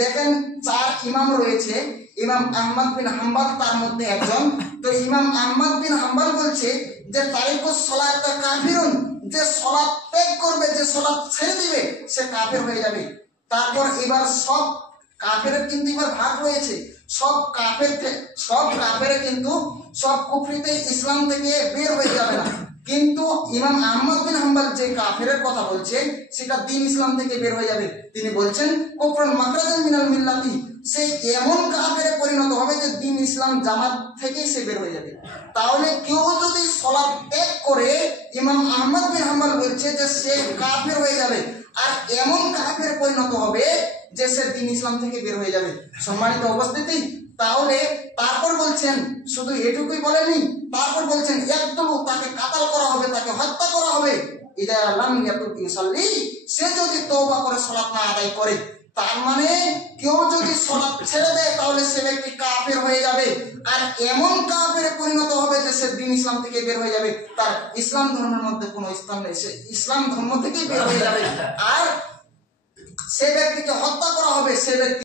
দেখেন 4 ইমাম রয়েছে, ইমাম আহমদ বিন হাম্বল তার মধ্যে একজন। তো ইমাম আহমদ বিন হাম্বল বলছে যে তারিকুস সালাত কাফিরুন, যে সালাত ত্যাগ করবে, যে সালাত ছেড়ে দিবে, সে কাফের হয়ে যাবে। তারপর এবার সব কাফেরের কিন্তু এবার ভাগ রয়েছে, সব কাফের কিন্তু সব কুফরিতে ইসলাম থেকে বের হয়ে যাবে না, কিন্তু ইমাম আহমদ বিন হাম্বল যে কাফেরের কথা বলছে সেটা দ্বীন ইসলাম থেকে বের হয়ে যাবে। তিনি বলছেন কুফরুন মাখরাজান মিনাল মিল্লাতি, সে এমন কাফেরে পরিণত হবে যে দ্বীন ইসলাম জামাত থেকেই সে বের হয়ে যাবে। তাহলে কেউ যদি সালাত ত্যাগ করে, ইমাম আহমদ বিন হাম্বল বলছে যে সে কাফের হয়ে যাবে, আর এমন কাফের পরিণত হবে যে সে দ্বীন ইসলাম থেকে বের হয়ে যাবে। সম্মানিত উপস্থিতি, তাহলে তারপর বলছেন শুধু এটুকুই বলেনি, তারপর বলছেন ইয়াকতুলু, তাকে কাতাল করা হবে, তাকে হত্যা করা হবে। ইদা লাম ইয়াতুব ইউসাল্লি, সে যদি তওবা করে সালাত না আদায় করে। তার মানে কেউ যদি সালাত ছেড়ে দেয় তাহলে সে ব্যক্তি কাফের হয়ে যাবে, আর এমন কাফেরে পরিণত হবে যে সে দ্বীন ইসলাম থেকে বের হয়ে যাবে, তার ইসলাম ধর্মের মধ্যে কোনো স্থান নেই, সে ইসলাম ধর্ম থেকে বের হয়ে যাবে। আর সে ব্যক্তিকে হত্যা করা হবে, সে ব্যক্তি